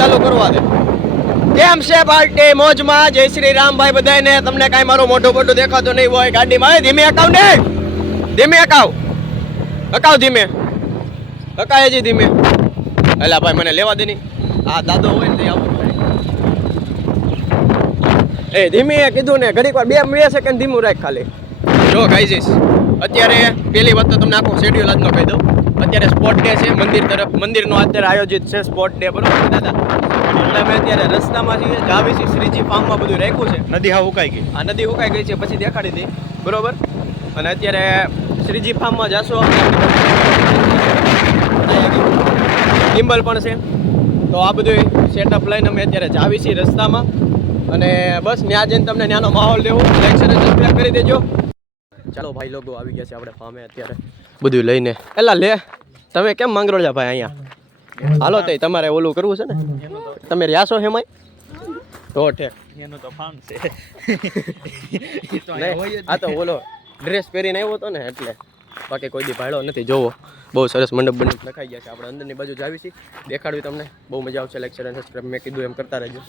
ચાલુ કરવા દે. કેમ છે પાર્ટી મોજમાં? જય શ્રી રામ ભાઈ બધાને. તમને કાંઈ મારું મોઢું મોઢું દેખાતું નહીં હોય ગાડીમાં. ધીમે અકાવ ને, ધીમે અકાવ, અકાવ ધીમે, અકાય હજી ધીમે. એલા ભાઈ મને લેવા દે નહીં. આ દાદો હોય ને આવું એ ધીમે કીધું ને. ઘડીક વાર 2 સેકન્ડ ધીમું રાખ ખાલી. જો ગાઈઝ અત્યારે પહેલી વાત તો તમને આખો શેડ્યુલ આજનો કહી દઉં. અત્યારે સ્પોર્ટ ડે છે મંદિર તરફ. મંદિરનો અત્યારે આયોજિત છે સ્પોર્ટ ડે, બરોબર દાદા? એટલે અમે અત્યારે રસ્તામાં છીએ. જાવીસી શ્રીજી ફાર્મમાં બધું રાખ્યું છે. નદી હા ઉકાઈ ગઈ. આ નદી ઉકાઈ ગઈ છે, પછી દેખાડી હતી, બરોબર? અને અત્યારે શ્રીજી ફાર્મમાં જાશો. ગિમ્બલ પણ છે. તો આ બધું સેટઅપ લઈને અમે અત્યારે જાવીસી રસ્તામાં. અને બસ ત્યાં જઈને તમને ત્યાંનો માહોલ દેવો. લાઈક શેર સબસ્ક્રાઈબ કરી દેજો. ચાલો ભાઈ લોકો આવી ગયા છે આપણે ફાર્મે અત્યારે બધું લઈને. એલા લે તમે કેમ માંગરોળ્યા ભાઈ અહીંયા? હાલો તો તમારે ઓલું કરવું છે ને? તમે રહ્યા છો હેમાય તો ઠેક એનું તો ફાર્મ છે. આ તો ઓલો ડ્રેસ પહેરીને આવ્યો હતો ને એટલે. બાકી કોઈ દી ભાડો નથી. જોવો બહુ સરસ મંડપ બની લખાઈ ગયા છે. આપણે અંદરની બાજુ જાવી છીએ, દેખાડવી તમને. બહુ મજા આવશે. લાઈક શેર અને સબસ્ક્રાઈબ મેં કીધું એમ કરતા રહેજો.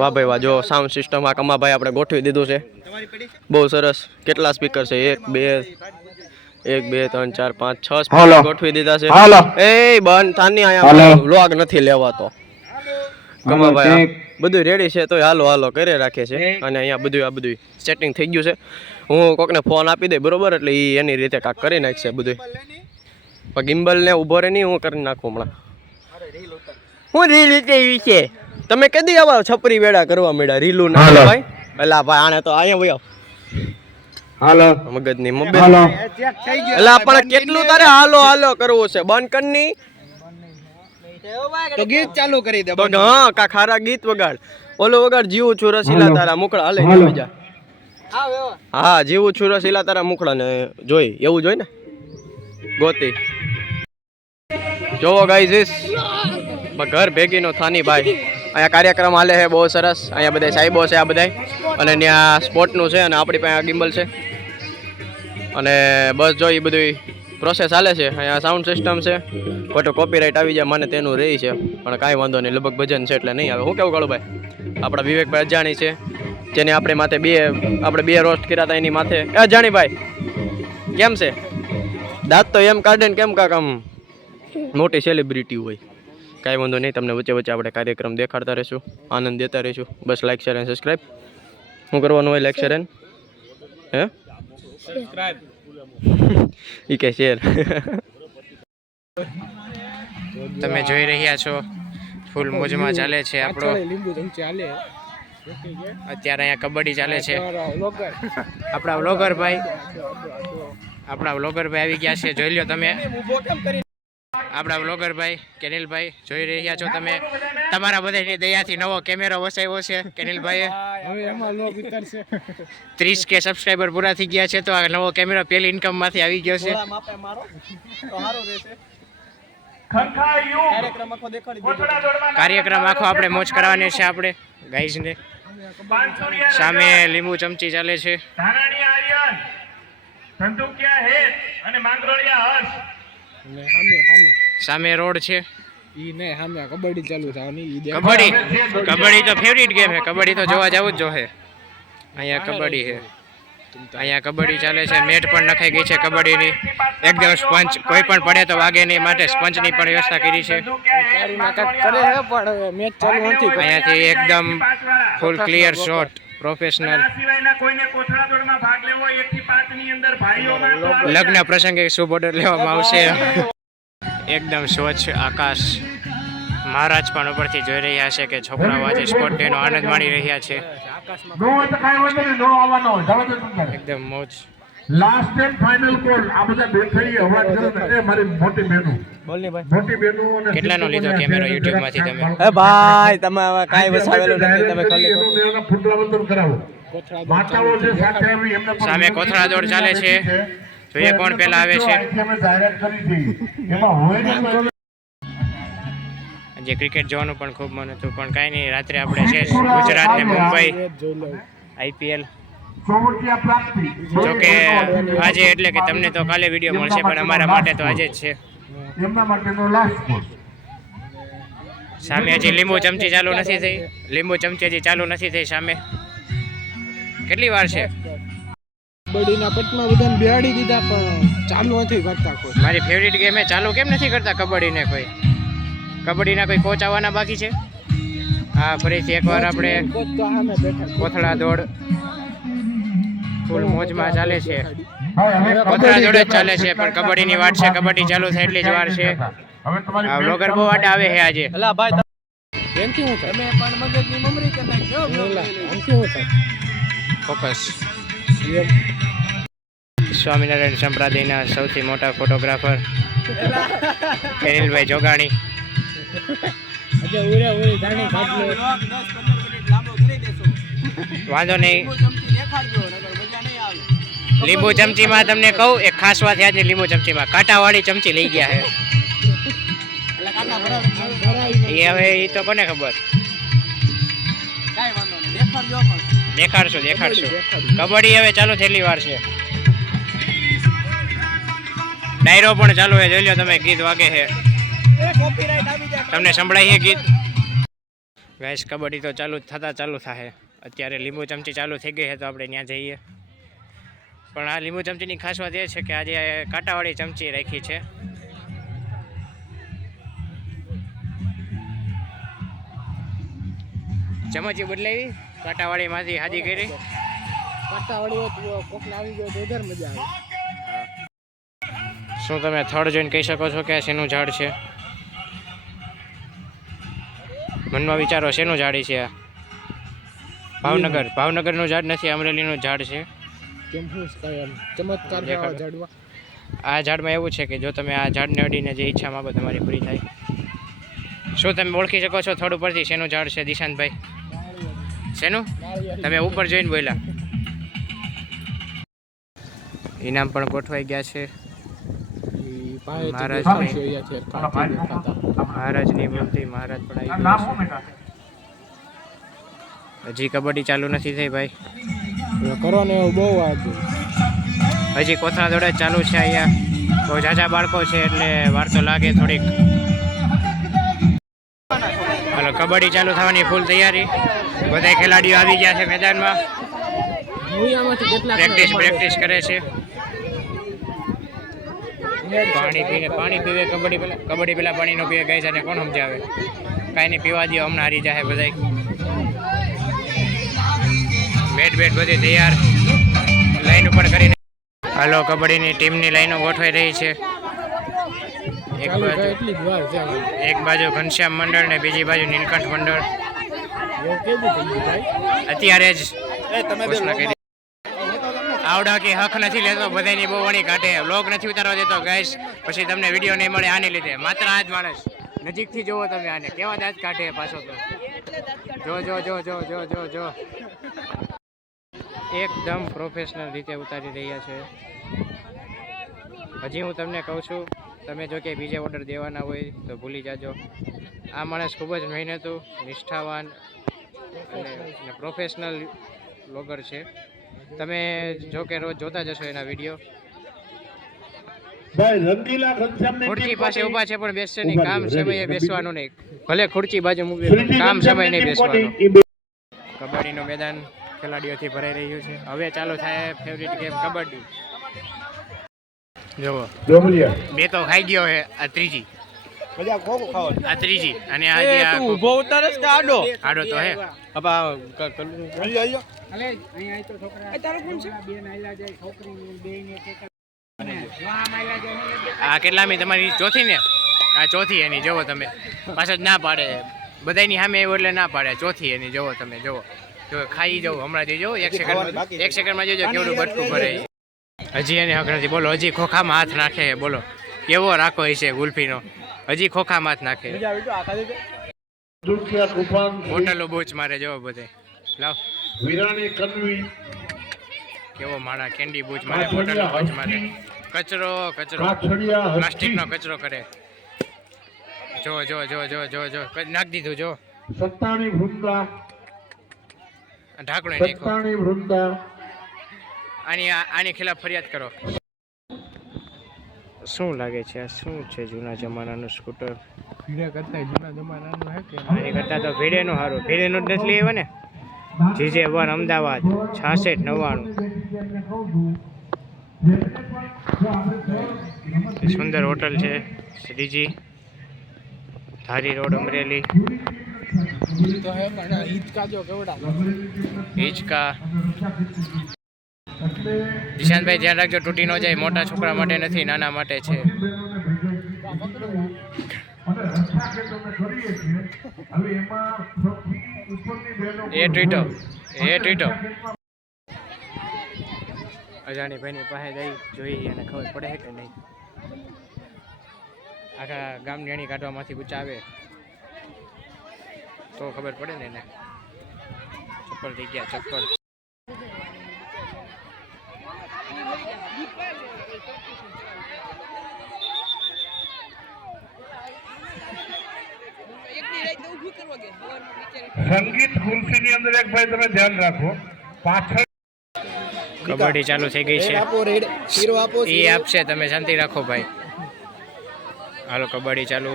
વાહ ભાઈ વાહ. જો સાઉન્ડ સિસ્ટમ આ કમાભાઈ આપણે ગોઠવી દીધું છે. બહુ સરસ. કેટલા સ્પીકર છે? 1 2 3 4 5 6 સ્પીકર ગોઠવી દીધા છે. એ બંધ થાની આયા વ્લોગ નથી લેવાતો. કમાભાઈ બધું રેડી છે તો હાલો હાલો કરે રાખે છે. અને અહીંયા બધું આ બધું સેટિંગ થઈ ગયું છે. હું કોકને ફોન આપી દે, બરોબર? એટલે એ એની રીતે કાંક કરી નાખશે બધું. પણ ગિમ્બલ ને ઊભો રહે નહીં, હું કરી નાખું હમણાં. હું રીલ રીતે એવી છે. તમે કદી આવા છપરી વેડા કરવા મળ્યા રીલું ના ભાઈ? એલા ભાઈ આને તો અહીંયા વયો હાલો મગજની મબે. એલા પણ કેટલું તારે હાલો હાલો કરવું છે? બંધ કરની તો ગીત ચાલુ કરી દે. હા કા ખારા ગીત વગાડ. ઓલો વગાડ જીવું છું રસીલા તારા મુખડા. હાલે બીજા. હા જીવું છું રસીલા તારા મુખડા ને જોઈ એવું જોઈ ને ગોતી. જોવો ગાઈઝ ઘર ભેગી નો થાની ભાઈ. અહીંયા કાર્યક્રમ હાલે છે બહુ સરસ. અહીંયા બધા સાહેબો છે આ બધા. અને ત્યાં સ્પોર્ટનું છે. અને આપણી પાસે ગિમ્બલ છે. અને બસ જો એ બધી પ્રોસેસ હાલે છે. અહીંયા સાઉન્ડ સિસ્ટમ છે. ખોટું કોપીરાઇટ આવી જાય મને તેનું રહી છે. પણ કાંઈ વાંધો નહીં. લગભગ ભજન છે એટલે નહીં આવે. હું કેવું કાળુભાઈ? આપણા વિવેકભાઈ અજાણી છે, જેને આપણે માથે બે રોસ્ટ કર્યા હતા એની માથે. અજાણીભાઈ કેમ છે? દાંત તો એમ કાઢે ને કેમ કાંક આમ મોટી સેલિબ્રિટી હોય. કાંઈ વાંધો નહીં. તમને વચ્ચે વચ્ચે આપણે કાર્યક્રમ દેખાડતા રહીશું, આનંદ દેતા રહીશું. બસ લાઈક શેર અને સબસ્ક્રાઈબ. શું કરવાનું હોય? લાઈક શેર એન્ડ હે સબસ્ક્રાઇબ ઈ કે શેર. તમે જોઈ રહ્યા છો ફૂલ મોજમાં ચાલે છે આપણો. અત્યારે અહીંયા કબડ્ડી ચાલે છે. આપણા વ્લોગર ભાઈ આવી ગયા છે. જોઈ લો તમે. આપણા વ્લોગરભાઈ કેનિલભાઈ જોઈ રહ્યા છો તમે. તમારા બધાની દયાથી નવો કેમેરો વસાવ્યો છે કેનિલભાઈએ. 30K સબસ્ક્રાઈબર પૂરા થઈ ગયા છે તો આ નવો કેમેરો પહેલી ઇન્કમમાંથી આવી ગયો છે. કાર્યક્રમ આખો આપણે મોજ કરવાની છે આપણે ગાઈઝને. સામે લીંબુ ચમચી ચાલે છે. સામે રોડ છે. કબડ્ડી તો ફેવરિટ ગેમ છે. કબડ્ડી તો જોવા જવું જ જોઈએ. અહીંયા કબડ્ડી છે. અહીંયા કબડ્ડી ચાલે છે. મેટ પણ નખાઈ ગઈ છે કબડ્ડીની. એકદમ સ્પંચ કોઈ પણ પડે તો વાગે નહીં માટે સ્પંચની પણ વ્યવસ્થા કરી છે. અહીંયાથી એકદમ ફૂલ ક્લિયર શોટ પ્રોફેશનલ. લગ્ન પ્રસંગે શુભ ઓર્ડર લેવામાં આવશે. એકદમ સ્વચ્છ આકાશ. મહારાજ પણ ઉપરથી જોઈ રહ્યા છે કે છોકરાઓ આજે સ્પોર્ટ ડે નો આનંદ માણી રહ્યા છે. એકદમ મોજ. Last and final call. આ બધા બેઠી અવાજ કરે ને એ મારી મોટી બહેનો. બોલની ભાઈ. મોટી બહેનો અને કેટલાનો લીધો કેમેરો YouTube માંથી તમે? એ ભાઈ તમે હવે કાઈ વસાવેલું નથી. તમે ખાલી ફૂટલા બંધન કરાવો. માતાઓ જે સાથે આવી એમને સામે કોથળા દોડ ચાલે છે. જોઈએ કોણ પહેલા આવે છે. અમે જાહેરાત કરી હતી એમાં હોય ને જે ક્રિકેટ જોવાનું પણ ખૂબ મન હતું પણ કાંઈ નહીં. રાત્રે આપણે છે ગુજરાત ને મુંબઈ IPL. જોકે આજે એટલે કે તમને તો કાલે વિડીયો મળશે પણ અમારા માટે તો આજે જ છે. એમના માટેનો લાસ્ટ કોર્સ સામે હજી લીંબુ ચમચી ચાલુ નથી થઈ. લીંબુ ચમચી હજી ચાલુ નથી થઈ સામે. કેટલી વાર છે? કબડ્ડીના પટમાં બધાને બેહાડી દીધા પણ ચાલુ નથી કરતા કોઈ. મારી ફેવરિટ ગેમ એ ચાલુ કેમ નથી કરતા કબડ્ડીને કોઈ? કબડ્ડીના કોઈ કોચ આવવાના બાકી છે? હા, ફરીથી એકવાર આપણે કોચ તો સામે બેઠા. કોથળા દોડ ફૂલ મોજમાં ચાલે છે. હવે કબડ્ડી કોથળા દોડ જ ચાલે છે પણ કબડ્ડીની વાત છે. કબડ્ડી ચાલુ થાય એટલી જ વાર છે. હવે તમારી આ વ્લોગર બહુ આડા આવે છે આજે. એમથી હું થાય? તમે પણ મગજની મમરી કરી નાખ્યો એલા, એમથી હું થાય? ફોકસ. એમ. સ્વામિનારાયણ સંપ્રદાયના સૌથી મોટા ફોટોગ્રાફર કેનિલભાઈ જોગાણી. આજે ઉરે જાણી ખાટલો. 10-15 મિનિટ લાંબો કરી દેશો. વાંધો નહીં. ચમચી દેખાડજો નકર મજા નહીં આવે. લીંબુ ચમચીમાં તમને કહું એક ખાસ વાત યાદ છે. લીંબુ ચમચીમાં કાંટાવાળી ચમચી લઈ ગયા છે. એટલે કાકા ભરાવી એ હવે એ તો કોને ખબર. કાંઈ વાંધો નહીં દેખાડજો પણ. દેખાડશું. કબડ્ડી હવે ચાલુ થયેલી વાર છે. ડાયરો પણ ચાલુ છે. જોઈ લો તમે, ગીત વાગે છે. કોપીરાઈટ આવી જાય. તમને સંભળાય છે ગીત? ગાઈસ, કબડ્ડી તો ચાલુ થાય. અત્યારે લીંબુ ચમચી ચાલુ થઈ ગઈ છે તો આપણે ત્યાં જઈએ. પણ આ લીંબુ ચમચીની ખાસ વાત એ છે કે આજે કાંટાવાળી ચમચી રાખી છે. ચમચી બદલાવી, કાંટાવાળીમાંથી હાજી કરી. કાંટાવાળી હોય તો કોકને આવી ગયો તો વધારે મજા આવે. શું તમે થડ જોઈને કહી શકો છો કે આ શેનું ઝાડ છે? મનમાં વિચારો, શેનું ઝાડ છે આ? ભાવનગરનું ઝાડ નથી, અમરેલીનું ઝાડ છે. કેમ શું કાંઈ એમ ચમત્કાર છે આવા ઝાડવા? આ ઝાડમાં એવું છે કે જો તમે આ ઝાડને અડીને જે ઈચ્છા માગો તમારી પૂરી થાય. શું તમે ઓળખી શકો છો થોડું પરથી શેનું ઝાડ છે દિશાંતભાઈ? શેનું? તમે ઉપર જોઈને બોલ્યા. ઇનામ પણ ગોઠવાઈ ગયા છે. મહારાજની મૂર્તિ, મહારાજ પણ આવી ગયા છે. હજી કબડ્ડી ચાલુ નથી થઈ ભાઈ. કરો ને એવું બહુ વાર છે. હજી કોથળા દોડ જ ચાલુ છે અહીંયા. બહુ ઝાઝા બાળકો છે એટલે વાર તો લાગે થોડીક. હાલો, કબડ્ડી ચાલુ થવાની ફૂલ તૈયારી. બધા ખેલાડીઓ આવી ગયા છે મેદાનમાં. મૂળિયામાંથી કેટલા પ્રેક્ટિસ કરે છે. પાણી પીવે કબડ્ડી પેલા પાણી નો પીવે. ગઈ છે કોણ સમજાવે? કાંઈ નહીં, પીવા દો, હમણાં હારી જાય બધા. બેટ બધી તૈયાર, લાઈન ઉપર કરીને. હાલો, કબડ્ડીની ટીમની લાઈનો ગોઠવાઈ રહી છે. એટલી જ વાર છે. એક બાજુ ઘનશ્યામ મંડળ ને બીજી બાજુ નીલકંઠ મંડળ. એવું કેવું થઈ ગયું ભાઈ? અત્યારે જ ઘોષણા કરી. આવડા કે હક નથી લેતો, બધાની બહુ વણી કાઢે. વ્લોગ નથી ઉતારવા દેતો ગાઈસ, પછી તમને વિડીયો નહીં મળે આને લીધે. માત્ર આ જ માણસ, નજીકથી જોવો તમે આને, કેવા દાંત કાઢે પાછો તો. જો એકદમ પ્રોફેશનલ રીતે ઉતારી રહ્યા છે. હજી હું તમને કહું છું, તમે જો કે બીજે ઓર્ડર દેવાના હોય તો ભૂલી જાજો. આ માણસ ખૂબ જ મહેનતુ, નિષ્ઠાવાન અને પ્રોફેશનલ વ્લોગર છે. તમે જો કે રોજ જોતા જશો એના વિડીયો. ખુરચી પાસે ઊભા છે પણ બેસશે નહીં. કામ સમયે બેસવાનું નહીં. ભલે ખુરચી બાજુ મૂકી, કામ સમય નહીં બેસવાનું. કબડ્ડીનું મેદાન ખેલાડીઓથી ભરાઈ રહ્યું છે. હવે ચાલુ થાય ફેવરિટ ગેમ કબડ્ડી. જુઓ, બે તો ખાઈ ગયો છે, આ ત્રીજી. આ ત્રીજી અને આ ઊભો ઉતારે કે આડો? આડો તો હે. આ કેટલામી તમારી? ચોથી ને? આ ચોથી એની. જોવો તમે, પાછળ જ ના પાડે. બધાની સામે એવું એટલે ના પાડે. ચોથી એની. જોવો તમે, જોવો જો ખાઈ જવું હમણાં જોવો. એક સેકન્ડમાં જોજો કેવડું બટકું ભરે. હજી એને હક નથી. બોલો, હજી ખોખામાં હાથ નાખે. બોલો, કેવો રાખો હશે ગુલ્ફીનો. હજી ખોખામાં હાથ નાખે. હોટલો બૂચ મારે. જોવો બધે. લાવ, કેવો માણા કેન્ડી બૂચ મારે, હોટલો બૂચ મારે. કચરો પ્લાસ્ટિકનો કચરો કરે. જો નાખી દીધું. જો ઢાંકણું નાખો. આની ખિલાફ ફરિયાદ કરો. શું લાગે છે આ શું છે જૂના જમાનાનું સ્કૂટર? ભીડે કરતા જૂના જમાનાનું હે કે આની કરતાં તો ભીડેનું સારું. ભીડેનું જ નથી લઈ આવ્યા ને? GJ1 અમદાવાદ 6699. સુંદર હોટલ છે શ્રીજી, ધારી રોડ, અમરેલી. તો હે પણ હિંચકા જો કેવડા. હિંચકા. દિશાંતભાઈ ધ્યાન રાખજો, તૂટી ન જાય. મોટા છોકરા માટે નથી, નાના માટે છે. અને રસ્તા કે તમે કરીએ છીએ હવે એમાં સૌથી ઉપરની બહેનો એ ટ્વીટો અજાણી ભાઈની પાસે જઈ જોઈએ અને ખબર પડે કે નહીં. આખા ગામની અણી કાઢવામાંથી ગુચાવે તો ખબર પડે ને એને. ચપ્પલ થઈ ગયા, ચપ્પલ. સંગીત ખુરશીની અંદર એક ભાઈ તમે ધ્યાન રાખો, પાછળ કબડ્ડી ચાલુ થઈ ગઈ છે. આપો રેડ હીરો આપો એ આપશે, તમે શાંતિ રાખો ભાઈ. હાલો કબડ્ડી ચાલુ.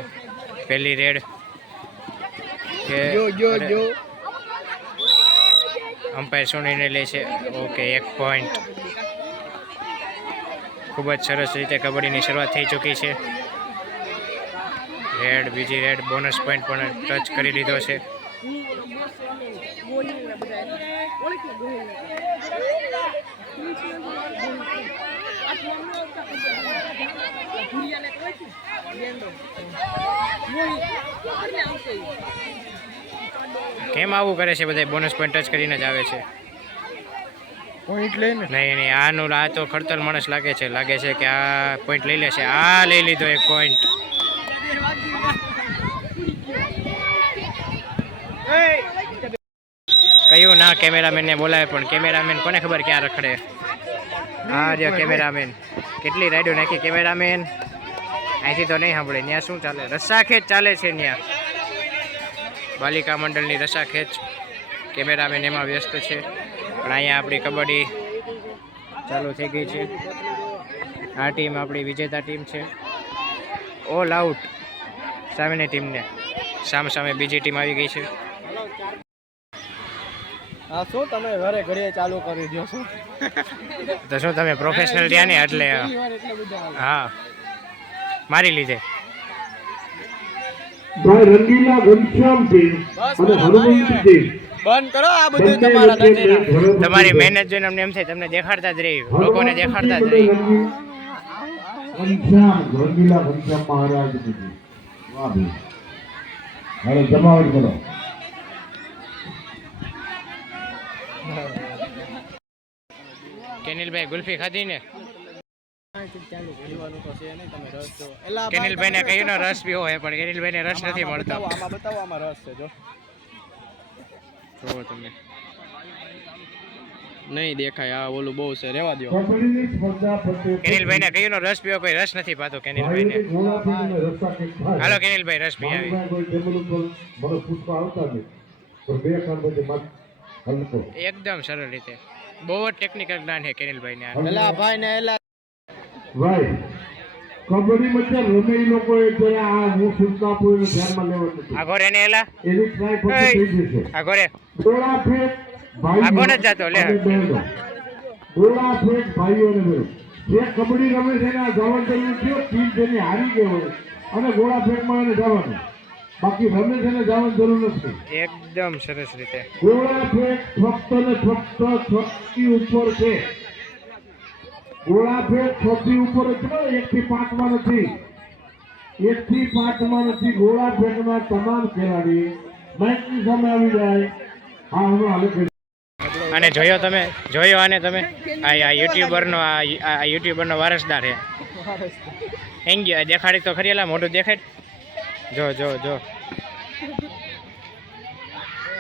પહેલી રેડ જો અમ્પાયર સુણીને લે છે. Okay, 1 point. ખૂબ જ સરસ રીતે કબડ્ડીની શરૂઆત થઈ ચૂકી છે. રેડ, બીજી રેડ, બોનસ પોઈન્ટ પણ ટચ કરી લીધો છે. કેમ આવું કરે છે બધા? બોનસ પોઈન્ટ ટચ કરીને જ આવે છે. પોઈન્ટ લઈને નહીં, આનું આ તો ખડતલ માણસ લાગે છે કે આ પોઈન્ટ લઈ લેશે. આ લઈ લીધો 1 પોઈન્ટ. કયું ના કેમેરામેનને બોલાવે, પણ કેમેરામેન કોને ખબર ક્યાં રખડે. હા જો કેમેરામેન. કેટલી રાઈડો નાખી કેમેરામેન. અહીંથી તો નહીં સાંભળે. ત્યાં શું ચાલે? રસ્સાખેંચ ચાલે છે ત્યાં. બાલિકા મંડળની રસ્સાખેંચ. કેમેરામેન એમાં વ્યસ્ત છે. પણ અહીંયા આપણી કબડ્ડી ચાલુ થઈ ગઈ છે. આ ટીમ આપણી વિજેતા ટીમ છે. ઓલ આઉટ સામેની ટીમને. સામે બીજી ટીમ આવી ગઈ છે. હા શું તમે ઘરે ચાલુ કરી દો છો? તો શું તમે પ્રોફેશનલ રહ્યા ને એટલે હા મારી લીધે. ભાઈ રંગીલા ઘનશ્યામ ટીમ અને હનુમંત ટીમ બંધ કરો આ બધું તમારા ધંધેના. તમારી મહેનત જોઈને અમને એમ થાય તમને દેખાડતા જ રહી, લોકોને દેખાડતા જ રહી. ઘનશ્યામ રંગીલા ઘનશ્યામ મહારાજ જી. વાહ ભાઈ, હવે જમાવટ કરો. કેનિલભાઈ ગુલ્ફી ખાધી ને? ચાલુ પીવાનું તો છે નહીં, તમે રસ જો. કેનિલભાઈને કહ્યું ને રસ પીવો હોય, પણ કેનિલભાઈને રસ નથી મળતો. આમાં બતાવો, આમાં રસ છે જો. જુઓ તમે. નહીં દેખાય. આ ઓલું બહુ છે, રેવા દો. કબડ્ડીની સ્પર્ધા પ્રત્યે કેનિલભાઈને કહ્યું ને રસ પીવો, કોઈ રસ નથી પાતો કેનિલભાઈને. ભાઈને ગોળા ફેંકીને રસ્તા કંઈક થાય. હાલો કેનિલભાઈ રસ પી આવી. માણસના કોઈ ટેબલ ઉપર મને પૂછવા આવતા નહીં, તો બે કામ પછી મત હલકો. એકદમ સરળ રીતે. બહુ જ ટેકનિકલ જ્ઞાન છે કેનિલભાઈને. એલા ભાઈ ને એલા ભાઈ કબડ્ડી મચ્છર રમે એ લોકો જરા આ હું સૂચના આપું ધ્યાનમાં લેવાનું નથી. આગો રે ને એલા, એની ટ્રાય પછી થઈ જશે. આગો રે. ગોળા ફેંક ભાઈઓ આગો ને જ જાતો, લે. અને બહેનો. ગોળા ફેંક ભાઈઓ અને બહેનો. જે કબડ્ડી રમે છે ને આ જવાનું જરૂર છે. ટીમ જેની હારી ગઈ હોય અને ગોળા ફેંકમાં એને જવાનું, બાકી રમે છે ને જવાનું જરૂર નથી. એકદમ સરસ રીતે. ગોળા ફેંક ફક્ત ને ફક્ત 6 ઉપર છે. ગોળા ફેંક 6 ઉપર જ છે, 1 થી 5 માં નથી. 1 થી 5 માં નથી. ગોળા ફેંકના તમામ ખેલાડી મેચની સામે આવી જાય. હા હું હાલે છે. અને જોયો આને તમે? આ યુટ્યુબરનો વારસદાર છે. એમ ગયો દેખાડી તો ખરી, એલા મોઢું દેખાડ. જો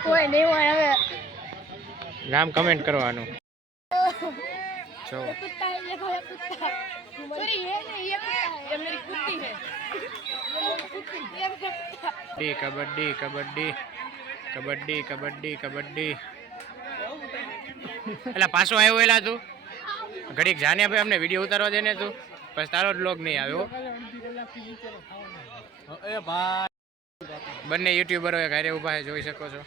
કોઈ નહીં હોય હવે. નામ કમેન્ટ કરવાનું. જો कुत्ता है ये भाई कुत्ता सॉरी ये नहीं ये कुत्ता है ये मेरी कुत्ती है ये कुत्ता કબડ્ડી કબડ્ડી કબડ્ડી કબડ્ડી કબડ્ડી. એટલે પાછો આવ્યો એલા તું ઘડીક જાને ભાઈ, અમને વિડીયો ઉતારવા દે ને તું. બસ તારો જ લોગ નહીં આવ્યો. એ ભાઈ બંને યુટ્યુબરો ઘરે ઊભા છે, જોઈ શકો છો.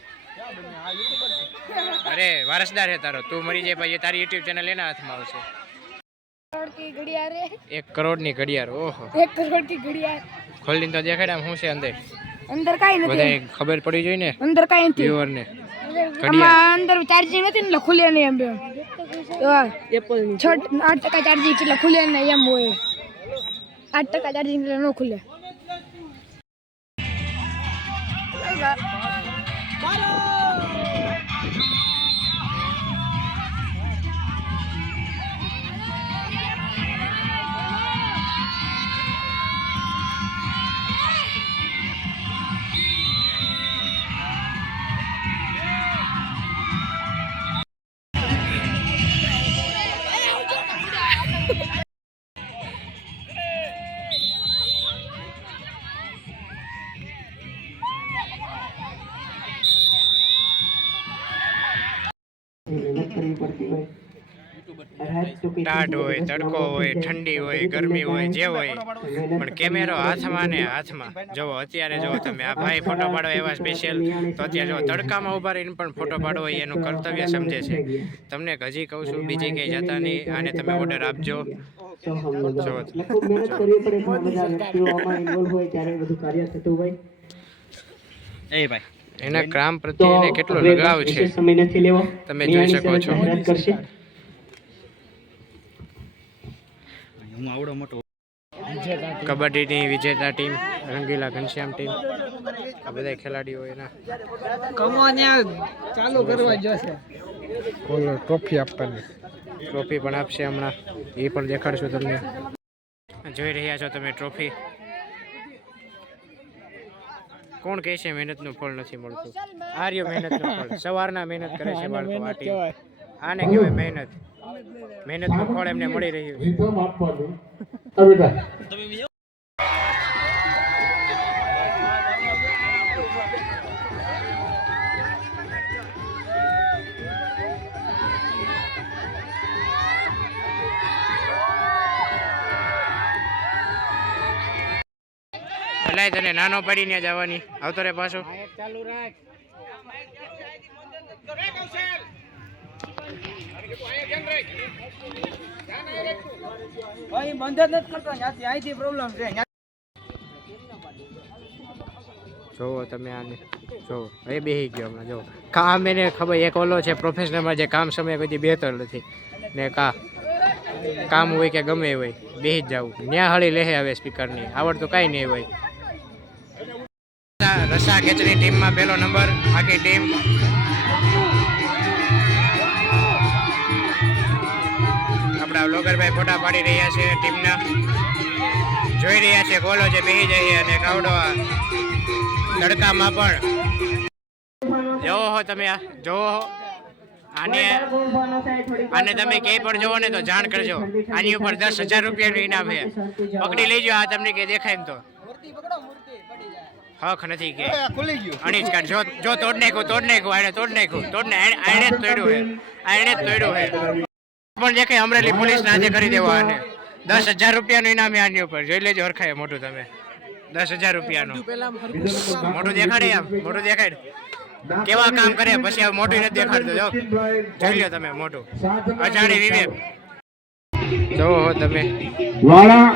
અરે વારસદાર છે તારો, તું મરી જાય પછી તારી યુટ્યુબ ચેનલ એના હાથમાં આવશે. करोड़ की घड़ियाल है 1 કરોડની ઘડિયાળ. ઓહો, 1 કરોડ की घड़ियाल ખોલીને તો દેખાડ આમ શું છે અંદર. અંદર કાઈ નથી બધાય ખબર પડી જોઈએ ને અંદર કાઈ નથી વ્યુઅર ને. આમાં અંદર ચાર્જિંગ નથી ને એટલે ખુલે નહીં એમ એપલ 8% ચાર્જિંગ એટલે ખુલે નહીં એમ હોય 8% ચાર્જિંગ એટલે ન ખુલે ટાઢ હોય, તડકો હોય, ઠંડી હોય, ગરમી હોય, જે હોય, પણ કેમેરો હાથમાં ને હાથમાં. જુઓ અત્યારે જો તમે આ ભાઈ ફોટો પાડો એવા સ્પેશિયલ, તો અત્યારે જો તડકામાં ઉભા રહીને પણ ફોટો પાડવો હોય એનું કર્તવ્ય સમજે છે. તમને હજી કહું છું બીજી કંઈ જતા નહીં, આને તમે ઓર્ડર આપજો. એ ભાઈ એના કામ પ્રત્યે એને કેટલો લગાવ છે તમે જોઈ શકો છો. હું આવડો મોટો કબડ્ડીની વિજેતા ટીમ રંગીલા ઘનશ્યામ ટીમ, આ બધા ખેલાડીઓ એના ચાલુ કરવા જશે બોલો ટ્રોફી આપવાની. ટ્રોફી પણ આપશે હમણાં, એ પણ દેખાડશું તમને. જોઈ રહ્યા છો તમે ટ્રોફી. કોણ કહે છે મહેનતનું ફળ નથી મળતું? આર્ય મહેનતનું ફળ. સવારના મહેનત કરે છે બાળકો. આ ટીમ આને કહેવાય મહેનત. મહેનતનું ફળ એમને મળી રહ્યું છે. રીધમ આપવાનું. આ બેટા ભલાઈ તને નાનો પડીને જવાની. આવતો રે પાછો. જોવો તમે આને, જોવો એ બેસી ગયો હમણાં. જો કામ એને ખબર, એક ઓલો છે પ્રોફેશનલમાં જે કામ સમય કોઈ બેહતર નથી ને કામ હોય કે ગમે હોય બેસી જ જવું. ન્યા હળી લેહે હવે સ્પીકરની, આવડતું કાંઈ નહીં હોય. રસા ખેંચની ટીમમાં પહેલો નંબર આખી ટીમ. આપણા વ્લોગરભાઈ ફોટા પાડી રહ્યા છે ટીમના. જોઈ રહ્યા છે ગોલો જે બેસી જઈએ અને કાવડો તડકામાં પણ. જોવો હો તમે, આ જોવો હો. આને તમે ક્યાંય પણ જોવો ને તો જાણ કરજો. આની ઉપર 10,000 રૂપિયાનું ઇનામ છે. પકડી લેજો. આ તમને કે દેખાય ને તો હક નથી કે અણી જ કાઢ. જો તોડ નાખ્યું આને તોડ નાખ્યું આને જ તોડ્યું છે. પણ દેખાય અમરેલી પોલીસના હાથે કરી દેવા. આને 10,000 રૂપિયાનું ઇનામ છે આની ઉપર. જોઈ લેજો હરખાય મોટું તમે. 10,000 રૂપિયાનું મોટું દેખાડે. આમ મોટું દેખાડ કેવા કામ કરે. પછી આ મોટું નથી દેખાડતો. જો જોઈ લો તમે મોટું અજાણી વિવેક. જોવો હો તમે, વાળા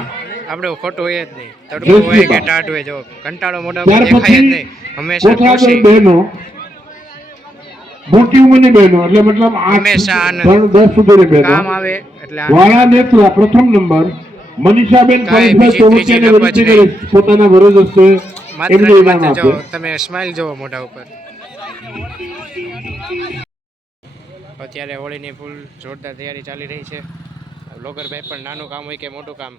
આપણે ખોટું હોય જ નહીં. તડકો હોય કે ટાટ હોય, જો કંટાળો મોઢા પર દેખાય જ નહીં. હંમેશા ખુશી, બહેનો મોટી ઉંમરની બહેનો એટલે મતલબ હંમેશા આનંદ. 10 સુધીની બહેનો. કામ આવે એટલે વાળા નેત્રા પ્રથમ નંબર મનીષાબેન કાંઈ પરેશભાઈ બીજી ચોવટિયાને ત્રીજી વિનંતી કરીશ પોતાના વરદ હસ્તે માત્ર એમને ને ઇનામ માત્ર આપે. જો તમે સ્માઇલ જોવો મોઢા ઉપર. અત્યારે હોળીની ફૂલ જોરદાર તૈયારી ચાલી રહી છે. વ્લોગરભાઈ પણ નાનું કામ હોય કે મોટું કામ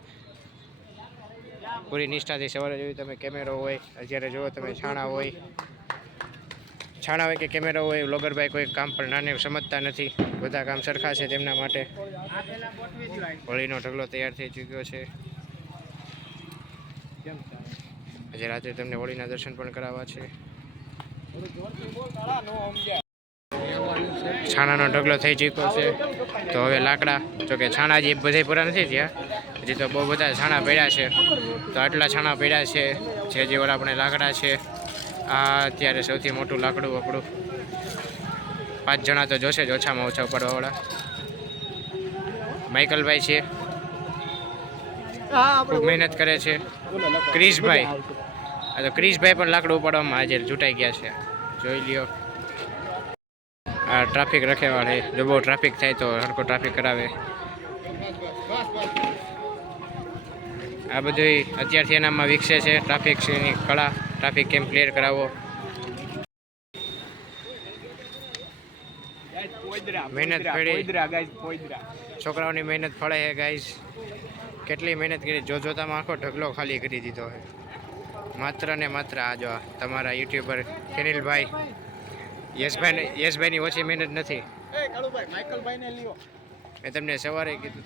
પૂરી નિષ્ઠાથી સવારે જોયું તમે. કેમેરો હોય, અત્યારે જુઓ તમે છાણા હોય કે કેમેરો હોય, વ્લોગરભાઈ કોઈ કામ પણ નાને સમજતા નથી. બધા કામ સરખા છે તેમના માટે. હોળીનો ઢગલો તૈયાર થઈ ચૂક્યો છે. આજે રાત્રે તમને હોળીના દર્શન પણ કરાવવા છે. છાણાનો ઢગલો થઈ ચૂક્યો છે. તો હવે લાકડા, જોકે છાણા જે બધે પૂરા નથી થયા, હજી તો બહુ બધા છાણા પડ્યા છે. તો આટલા છાણા પડ્યા છે. જે ઓલા આપણે લાકડા છે, આ અત્યારે સૌથી મોટું લાકડું આપણું. 5 જણા તો જોશે જ ઓછામાં ઓછા ઉપાડવાવાળા. માઇકલભાઈ છે, ખૂબ મહેનત કરે છે. ક્રિશભાઈ, આ તો ક્રિશભાઈ પણ લાકડું ઉપાડવામાં હાજર જૂટાઈ ગયા છે. જોઈ લ્યો, આ ટ્રાફિક રખેવાળે. જો બહુ ટ્રાફિક થાય તો હરકો ટ્રાફિક કરાવે. આ બધું અત્યારથી એનામાં વિકસે છે. ટ્રાફિકની કળા, ટ્રાફિક કેમ ક્લિયર કરાવવો. મહેનત પડી, છોકરાઓની મહેનત ફળે છે ગાઈઝ. કેટલી મહેનત કરી, જોતામાં આખો ઢગલો ખાલી કરી દીધો છે. માત્ર ને માત્ર આ જો તમારા યુટ્યુબર ખેનીલભાઈ, યશભાઈની ઓછી મહેનત નથી. મેં તમને સવારે કીધું,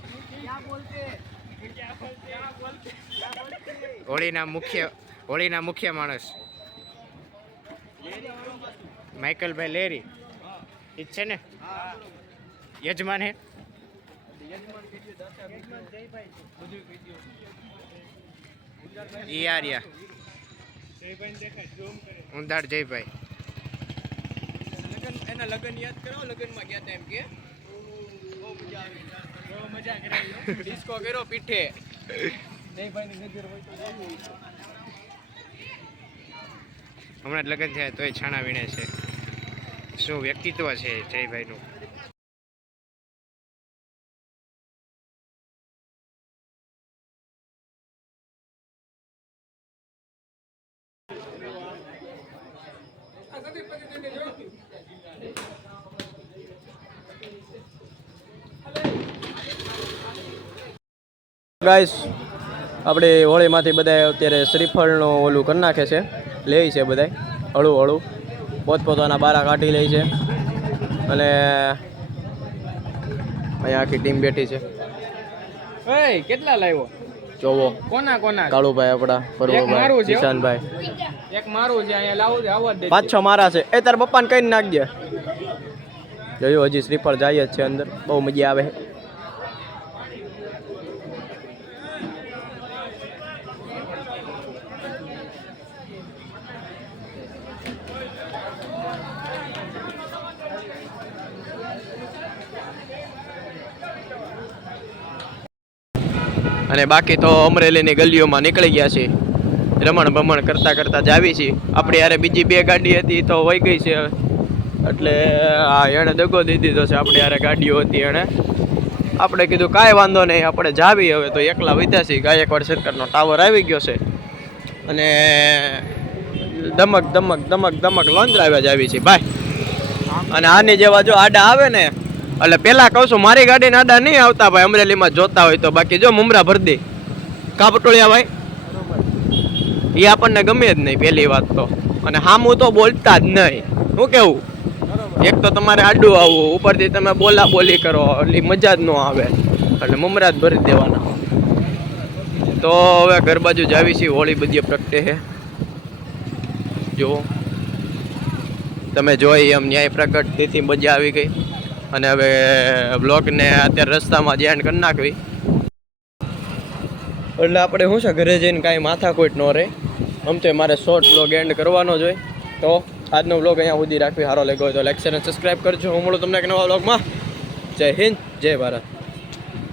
હોળીના મુખ્ય માણસ માઇકલભાઈ લેરી એ જ છે ને, યજમાન હે. ઈ આર્યા ઉંધાડ જયભાઈ. એના લગન યાદ કરો, લગનમાં ગયા હતા એમ કે બહુ મજા આવી, બહુ મજા કરી, ડિસ્કો કર્યો પીઠે. હમણાં જ લગ્ન થયા તોય છાણા વીણે છે. શું વ્યક્તિત્વ છે જયભાઈનું. ગાઈસ, આપણે હોળીમાંથી બધા અત્યારે શ્રીફળનું ઓલું કરી નાખે છે, લે છે બધા હળું હળું પોતપોતાના બારા કાઢી લે છે. અને અહીંયા આખી ટીમ બેઠી છે. કેટલા લાવ્યો? જોવો, કોના કોના? કાળુભાઈ આપણા, પરવોભાઈ, કિશાનભાઈ. એક મારું છે, અહીંયા લાવું છે, આવવા દે. 5-6 મારા છે. એ તાર પપ્પાને કઈ નાખજે. જોયું, હજી શ્રીફળ જાય જ છે અંદર. બહુ મજા આવે. અને બાકી તો અમરેલીની ગલીઓમાં નીકળી ગયા છે, રમણ ભમણ કરતા કરતા જાવી છીએ. આપણી યારે બીજી 2 ગાડી હતી તો વહી ગઈ છે, એટલે આ એણે દગો દઈ દીધો છે. આપણી યારે ગાડીઓ હતી, એણે આપણે કીધું કાંઈ વાંધો નહીં, આપણે જાવી. હવે તો એકલા વિધા છીએ. ગાયકવાડ સરકારનો ટાવર આવી ગયો છે અને ધમક ધમક ધમક ધમક લોંજરાવ્યા જ આવી છે ભાઈ. અને આની જેવા જો આડા આવે ને, એટલે પેલા કહું છું, મારી ગાડીના આડા નહીં આવતા ભાઈ, અમરેલીમાં જોતા હોય તો. બાકી જો મુમરા ભરી દે કા પટોળિયા ભાઈ, એ આપણને ગમે જ નહીં પહેલી વાત તો. અને હામું તો બોલતા જ નહીં. શું કેવું? એક તો તમારે આડું આવવું, ઉપરથી તમે બોલા બોલી કરો, એટલે મજા જ ન આવે. એટલે મુમરા જ ભરી દેવાના. તો હવે ઘર બાજુ જ આવી છીએ. હોળી બધી પ્રગટે છે, જો તમે જોઈ એમ ન્યાય પ્રગટથી મજા આવી ગઈ. અને હવે બ્લોગને અત્યારે રસ્તામાં જ એન્ડ કરી નાખવી. એટલે આપણે શું છે, ઘરે જઈને કાંઈ માથાકૂટ ન રહે. આમ તો મારે શોર્ટ બ્લોગ એન્ડ કરવાનો જ હોય. તો આજનો બ્લોગ અહીંયા સુધી રાખવી. સારો લાગ્યો હોય તો લાઈક, શેર અને સબસ્ક્રાઈબ કરજો. હું મળું તમને એક નવા બ્લોગમાં. જય હિન્દ, જય ભારત.